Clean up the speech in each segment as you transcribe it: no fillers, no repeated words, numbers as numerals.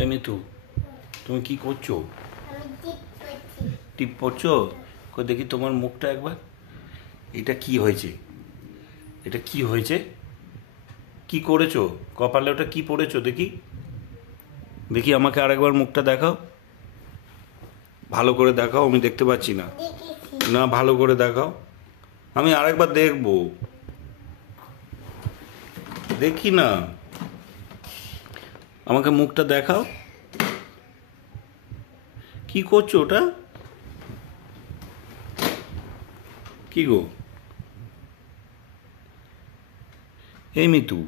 এ মিতু, তুমি কি করছো? টিপ পড়ছো? কই দেখি তোমার মুখটা একবার। এটা কি হয়েছে? এটা কি হয়েছে? কি করেছো কপালে? ওটা কি পড়েছো দেখি? দেখি আমাকে আরেকবার মুখটা দেখাও, ভালো করে দেখাও, আমি দেখতে পাচ্ছি না। না, ভালো করে দেখাও, আমি আরেকবার দেখবো। দেখি না, আমাকে মুখটা দেখাও। কি করছো ওটা? কি গো? এই মিতু,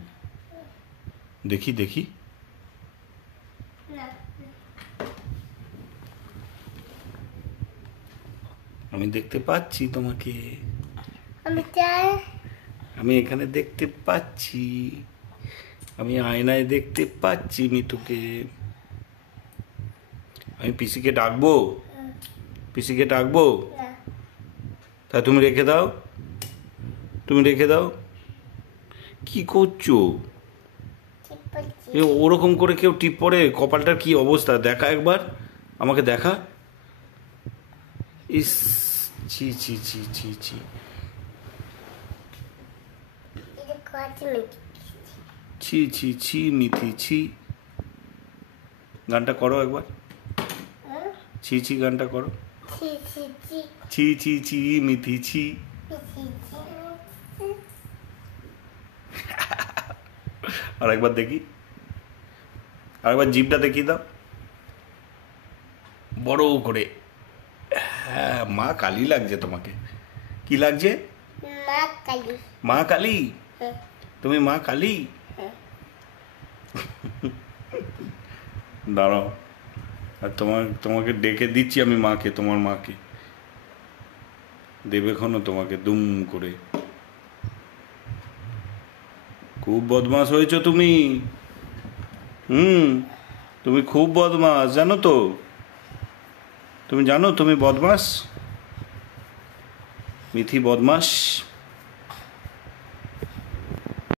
দেখি দেখি। আমি দেখতে পাচ্ছি তোমাকে, আমি এখানে দেখতে পাচ্ছি, আমি আয়নায় দেখতে পাচ্ছি মিতুকে। আমি পিসিকে ডাকবো? পিসিকে ডাকবো? তা তুমি রেখে দাও, তুমি রেখে দাও। কি করছো? ওরকম করে কেউ টিপ পড়ে? কপালটার কি অবস্থা দেখা একবার, আমাকে দেখা। ইস, ছি ছি ছি ছি ছি ছি ছি ছি মিথি ছি। গানটা করো একবার, ছি ছি গানটা করো। ছি ছি ছি মিথি ছি। আর একবার দেখি, আরেকবার জিভটা দেখিয়ে দাও বড় করে। হ্যাঁ, মা কালী লাগছে তোমাকে। কি লাগছে? মা কালী। তুমি মা কালী? দাঁড়াও, আর তোমাকে ডেকে দিচ্ছি আমি মাকে, তোমার মাকে দেবে এখনো তোমাকে দুম করে। খুব বদমাস হয়েছো তুমি। তুমি খুব বদমাস, জানো তো? তুমি জানো তুমি বদমাস, মিথি বদমাস।